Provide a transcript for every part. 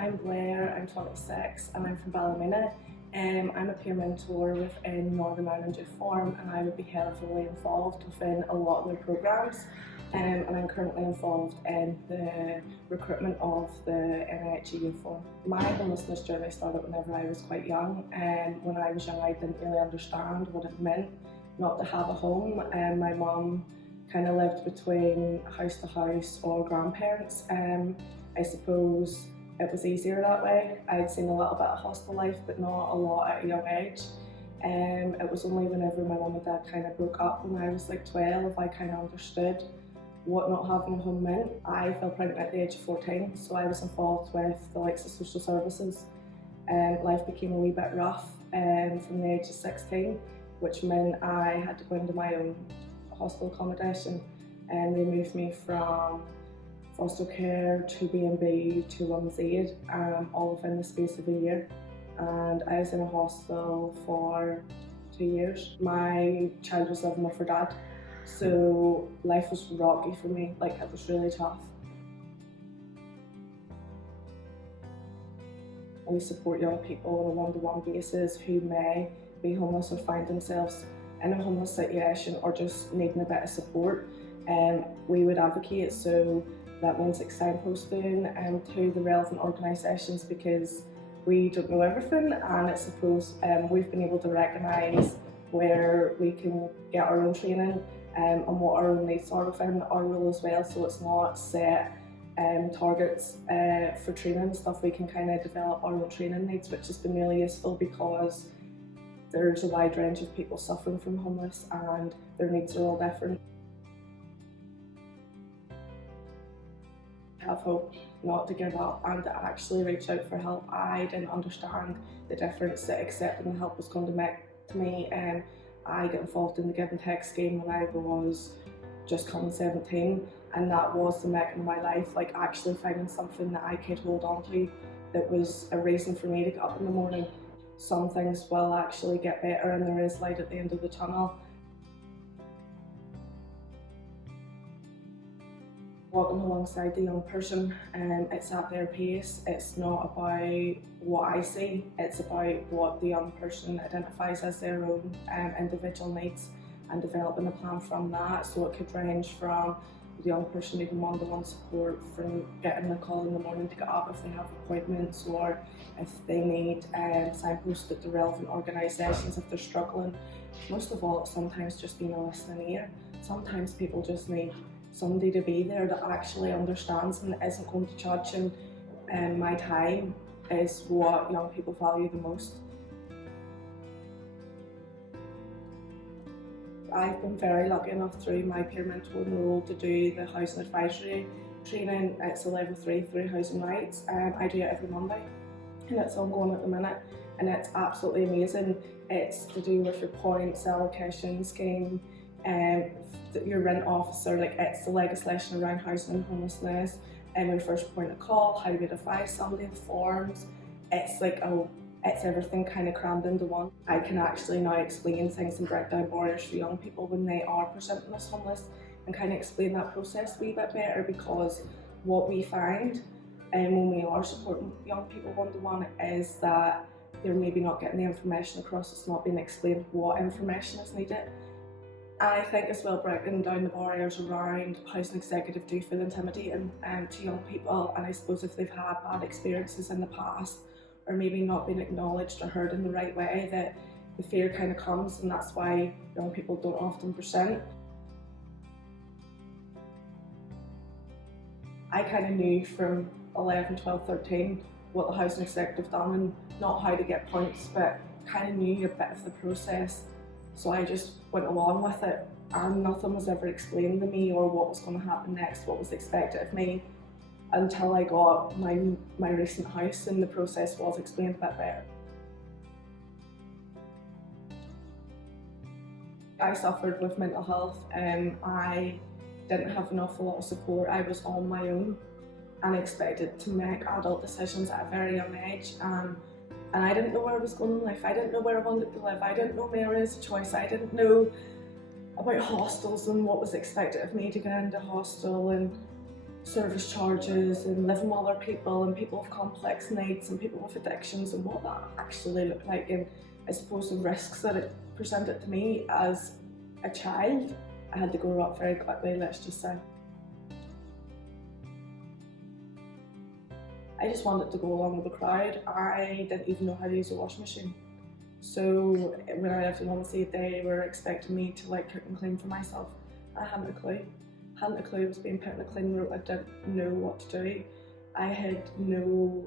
I'm Blair, I'm 26 and I'm from Ballymena. I'm a peer mentor within Northern Ireland Youth Forum and I would be heavily involved within a lot of their programmes, and I'm currently involved in the recruitment of the NIHE Youth Forum. My homelessness journey started whenever I was quite young, and when I was young I didn't really understand what it meant not to have a home. My mum kind of lived between house to house or grandparents. I suppose it was easier that way. I'd seen a little bit of hostel life but not a lot at a young age. It was only whenever my mum and dad kind of broke up when I was like 12 I kind of understood what not having a home meant. I fell pregnant at the age of 14, so I was involved with the likes of social services. Life became a wee bit rough from the age of 16, which meant I had to go into my own hostel accommodation, and they moved me from foster care to B&B to Women's Aid, all within the space of a year. And I was in a hostel for 2 years. My child was living with her dad, so life was rocky for me, like it was really tough. We support young people on a one-to-one basis who may be homeless or find themselves in a homeless situation or just needing a bit of support. We would advocate, so that means like signposting to the relevant organisations, because we don't know everything, and I suppose we've been able to recognise where we can get our own training and what our own needs are within our role as well, so it's not set targets for training and stuff. We can kind of develop our own training needs, which has been really useful because there's a wide range of people suffering from homeless and their needs are all different. Have hope, not to give up and to actually reach out for help. I didn't understand the difference that accepting the help was going to make to me, and I got involved in the Give and Take scheme when I was just coming 17, and that was the making of my life, like actually finding something that I could hold on to that was a reason for me to get up in the morning. Some things will actually get better and there is light at the end of the tunnel. Walking alongside the young person, it's at their pace. It's not about what I see, it's about what the young person identifies as their own individual needs and developing a plan from that. So it could range from the young person needing one-to-one support, from getting a call in the morning to get up if they have appointments, or if they need signposts at the relevant organisations if they're struggling. Most of all, it's sometimes just being a listening ear. Sometimes people just need somebody to be there that actually understands and isn't going to judge, and my time is what young people value the most. I've been very lucky enough through my peer mentoring role to do the housing advisory training. It's a level 3 through housing rights. I do it every Monday and it's ongoing at the minute, and it's absolutely amazing. It's to do with your points allocation scheme, your rent officer, like it's the legislation around housing and homelessness, and your first point of call, how you'd advise somebody, the forms. It's like it's everything kind of crammed into one. I can actually now explain things and break down barriers for young people when they are presenting as homeless, and kind of explain that process a wee bit better, because what we find when we are supporting young people one-to-one is that they're maybe not getting the information across. It's not being explained what information is needed. And I think as well, breaking down the barriers around housing executive do feel intimidating to young people, and I suppose if they've had bad experiences in the past or maybe not been acknowledged or heard in the right way, that the fear kind of comes, and that's why young people don't often present. I kind of knew from 11, 12, 13 what the housing executive done, and not how to get points, but kind of knew a bit of the process. So I just went along with it, and nothing was ever explained to me or what was going to happen next, what was expected of me, until I got my recent house and the process was explained a bit better. I suffered with mental health, and I didn't have an awful lot of support. I was on my own and expected to make adult decisions at a very young age. And I didn't know where I was going in life. I didn't know where I wanted to live. I didn't know my areas of choice. I didn't know about hostels and what was expected of me to get into hostel. And service charges and living with other people and people with complex needs and people with addictions and what that actually looked like, and I suppose the risks that it presented to me as a child. I had to grow up very quickly, let's just say. I just wanted to go along with the crowd. I didn't even know how to use a washing machine. So when I lived in Honestly, they were expecting me to like cook and clean for myself. I hadn't a clue. Hadn't a clue I was being put in a clean room. I didn't know what to do. I had no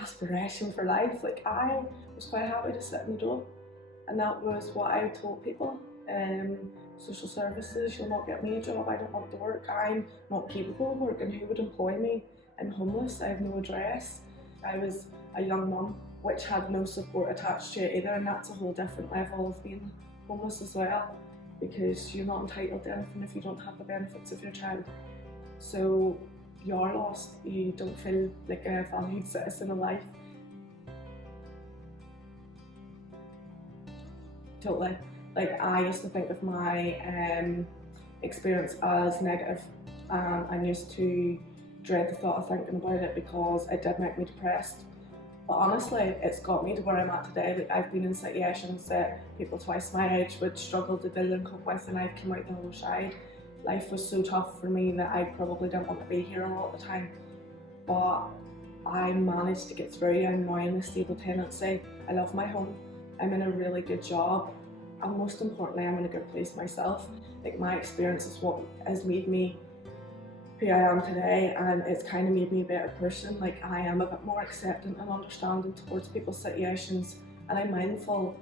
aspiration for life. Like, I was quite happy to sit in the door, and that was what I told people. Social services, you'll not get me a job. I don't want to work. I'm not capable of working. Who would employ me? I'm homeless. I have no address. I was a young mum, which had no support attached to it either, and that's a whole different level of being homeless as well, because you're not entitled to anything if you don't have the benefits of your child. So you're lost. You don't feel like a valued citizen of life. Totally. Like, I used to think of my experience as negative, and I used to dread the thought of thinking about it because it did make me depressed. But honestly, it's got me to where I'm at today. Like, I've been in situations that people twice my age would struggle to deal and cope with, and I've come out the other side. Life was so tough for me that I probably didn't want to be here a lot of the time. But I managed to get through. I'm now in a stable tenancy. I love my home. I'm in a really good job. And most importantly, I'm in a good place myself. Like, my experience is what has made me who I am today, and it's kind of made me a better person. Like, I am a bit more accepting and understanding towards people's situations, and I'm mindful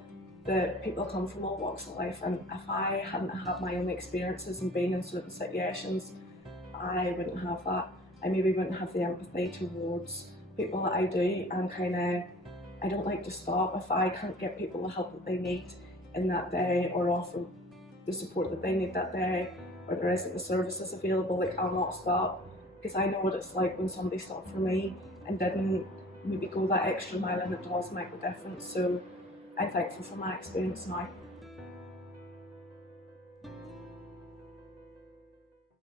that people come from all walks of life, and if I hadn't had my own experiences and been in certain situations, I wouldn't have that. I maybe wouldn't have the empathy towards people that I do, and I don't like to stop if I can't get people the help that they need in that day, or offer the support that they need that day, or there isn't the services available. Like, I'll not stop, because I know what it's like when somebody stopped for me and didn't maybe go that extra mile, and it does make a difference. So I'm thankful for my experience now.